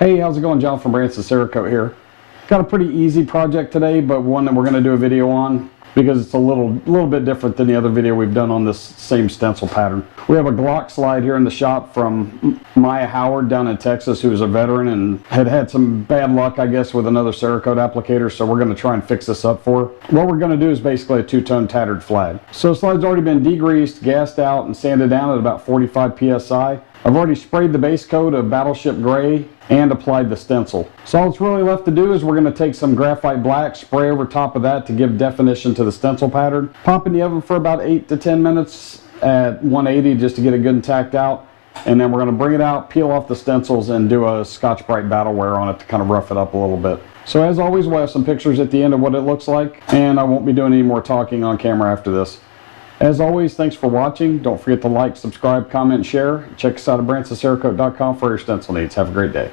Hey, how's it going? John from Branson Cerakote here. Got a pretty easy project today, but one that we're going to do a video on because it's a little bit different than the other video we've done on this same stencil pattern. We have a Glock slide here in the shop from Maya Howard down in Texas, who's a veteran and had some bad luck, I guess, with another Cerakote applicator, so we're going to try and fix this up for her. What we're going to do is basically a two-tone tattered flag. So the slide's already been degreased, gassed out, and sanded down at about 45 psi. I've already sprayed the base coat of Battleship Gray and applied the stencil. So all that's really left to do is we're going to take some graphite black, spray over top of that to give definition to the stencil pattern. Pop in the oven for about 8 to 10 minutes at 180 just to get it good and tacked out. And then we're going to bring it out, peel off the stencils, and do a Scotch-Brite battle wear on it to kind of rough it up a little bit. So as always, we'll have some pictures at the end of what it looks like, and I won't be doing any more talking on camera after this. As always, thanks for watching. Don't forget to like, subscribe, comment, and share. Check us out at BransonCerakote.com for your stencil needs. Have a great day.